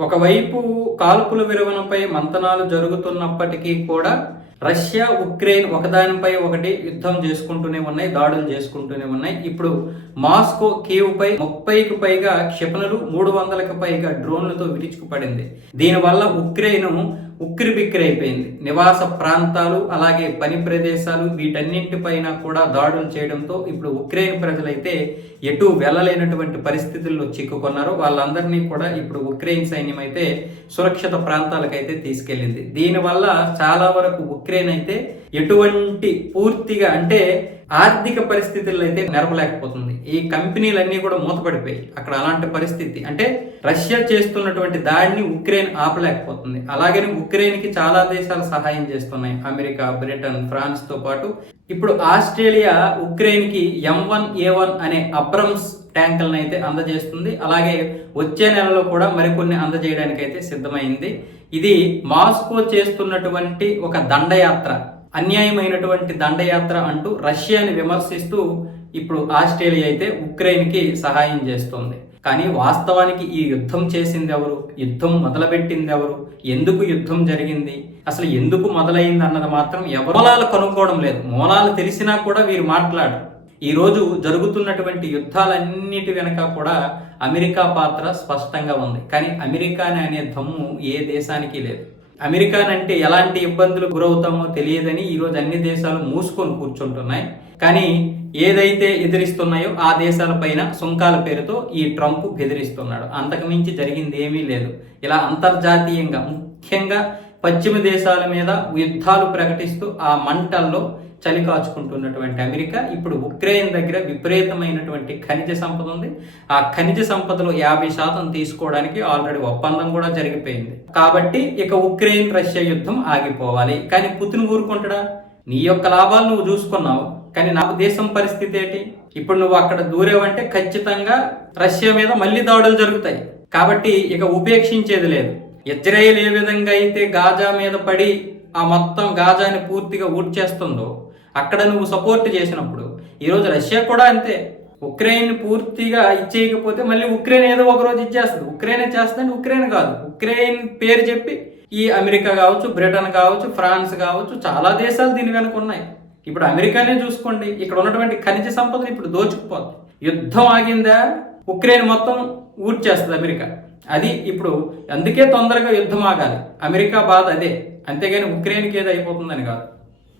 ఒకవైపు కాల్పుల విరమణపై మంతనాలు జరుగుతున్నప్పటికీ కూడా రష్యా ఉక్రెయిన్ ఒకదానిపై ఒకటి యుద్ధం చేసుకుంటూనే ఉన్నాయి, దాడులు చేసుకుంటూనే ఉన్నాయి. ఇప్పుడు మాస్కో కీవ్పై 30కి పైగా క్షిపణులు 300కి పైగా డ్రోన్లతో విరుచుకుపడింది. దీనివల్ల ఉక్రెయిన్ ఉక్కిరిబిక్కిరైపోయింది. నివాస ప్రాంతాలు అలాగే పని ప్రదేశాలు వీటన్నింటిపైన కూడా దాడులు చేయడంతో ఇప్పుడు ఉక్రెయిన్ ప్రజలైతే ఎటు వెళ్ళలేనటువంటి పరిస్థితుల్లో చిక్కుకున్నారు. వాళ్ళందరినీ కూడా ఇప్పుడు ఉక్రెయిన్ సైన్యం అయితే సురక్షిత ప్రాంతాలకైతే తీసుకెళ్లింది. దీనివల్ల చాలా వరకు ఉక్రెయిన్ అయితే ఎటువంటి పూర్తిగా అంటే ఆర్థిక పరిస్థితుల్లో అయితే నెరవలేకపోతుంది. ఈ కంపెనీలన్నీ కూడా మూతపడిపోయాయి అక్కడ. అలాంటి పరిస్థితి అంటే రష్యా చేస్తున్నటువంటి దాడిని ఉక్రెయిన్ ఆపలేకపోతుంది. అలాగని ఉక్రెయిన్కి చాలా దేశాలు సహాయం చేస్తున్నాయి. అమెరికా, బ్రిటన్, ఫ్రాన్స్ తో పాటు ఇప్పుడు ఆస్ట్రేలియా ఉక్రెయిన్కి M1A1 అనే అబ్రమ్స్ ట్యాంకులను అయితే అందజేస్తుంది. అలాగే వచ్చే నెలలో కూడా మరికొన్ని అందజేయడానికి అయితే సిద్ధమైంది. ఇది మాస్కో చేస్తున్నటువంటి ఒక దండయాత్ర, అన్యాయమైనటువంటి దండయాత్ర అంటూ రష్యాని విమర్శిస్తూ ఇప్పుడు ఆస్ట్రేలియా అయితే ఉక్రెయిన్కి సహాయం చేస్తుంది. కానీ వాస్తవానికి ఈ యుద్ధం చేసింది ఎవరు, యుద్ధం మొదలుపెట్టింది ఎవరు, ఎందుకు యుద్ధం జరిగింది, అసలు ఎందుకు మొదలైంది అన్నది మాత్రం ఎవరు మూలాలు కనుక్కోవడం లేదు. మూలాలు తెలిసినా కూడా వీరు మాట్లాడరు. ఈ రోజు జరుగుతున్నటువంటి యుద్ధాలన్నిటి వెనక కూడా అమెరికా పాత్ర స్పష్టంగా ఉంది. కానీ అమెరికాని అనే దమ్ము ఏ దేశానికి లేదు. అమెరికానంటే ఎలాంటి ఇబ్బందులు గురవుతామో తెలియదని ఈరోజు అన్ని దేశాలు మూసుకొని కూర్చుంటున్నాయి. కానీ ఏదైతే ఎదిరిస్తున్నాయో ఆ దేశాల పైన సుంకాల పేరుతో ఈ ట్రంప్ బెదిరిస్తున్నాడు. అంతకు మించి జరిగింది ఏమీ లేదు. ఇలా అంతర్జాతీయంగా ముఖ్యంగా పశ్చిమ దేశాల మీద యుద్ధాలు ప్రకటిస్తూ ఆ మంటల్లో చలి కాచుకుంటున్నటువంటి అమెరికా ఇప్పుడు ఉక్రెయిన్ దగ్గర విపరీతమైనటువంటి ఖనిజ సంపద ఉంది. ఆ ఖనిజ సంపదలో 50% తీసుకోవడానికి ఆల్రెడీ ఒప్పందం కూడా జరిగిపోయింది. కాబట్టి ఇక ఉక్రెయిన్ రష్యా యుద్ధం ఆగిపోవాలి. కానీ పుతిన్ ఊరుకుంటాడా? నీ యొక్క లాభాలు నువ్వు చూసుకున్నావు, కానీ నాకు దేశం పరిస్థితి ఏంటి? ఇప్పుడు నువ్వు అక్కడ దూరేవంటే ఖచ్చితంగా రష్యా మీద మళ్ళీ దాడులు జరుగుతాయి. కాబట్టి ఇక ఉపేక్షించేది లేదు. ఇజ్రాయెల్ ఏ విధంగా అయితే గాజా మీద పడి ఆ మొత్తం గాజాని పూర్తిగా ఊడ్చేస్తుందో అక్కడ నువ్వు సపోర్ట్ చేసినప్పుడు ఈరోజు రష్యా కూడా అంతే. ఉక్రెయిన్ పూర్తిగా ఇచ్చేయకపోతే మళ్ళీ ఉక్రెయిన్ ఏదో ఒక రోజు ఇచ్చేస్తుంది. ఉక్రెయిన్ చేస్తుందంటే ఉక్రెయిన్ కాదు, ఉక్రెయిన్ పేరు చెప్పి ఈ అమెరికా కావచ్చు, బ్రిటన్ కావచ్చు, ఫ్రాన్స్ కావచ్చు, చాలా దేశాలు దీని వెనక ఉన్నాయి. ఇప్పుడు అమెరికానే చూసుకోండి, ఇక్కడ ఉన్నటువంటి ఖనిజ సంపదను ఇప్పుడు దోచుకుపోతుంది. యుద్ధం ఆగిందా ఉక్రెయిన్ మొత్తం ఊడ్చేస్తుంది అమెరికా. అది ఇప్పుడు అందుకే తొందరగా యుద్ధం ఆగాలి. అమెరికా బాధ అదే, అంతేగాని ఉక్రెయిన్కి ఏదో అయిపోతుందని కాదు.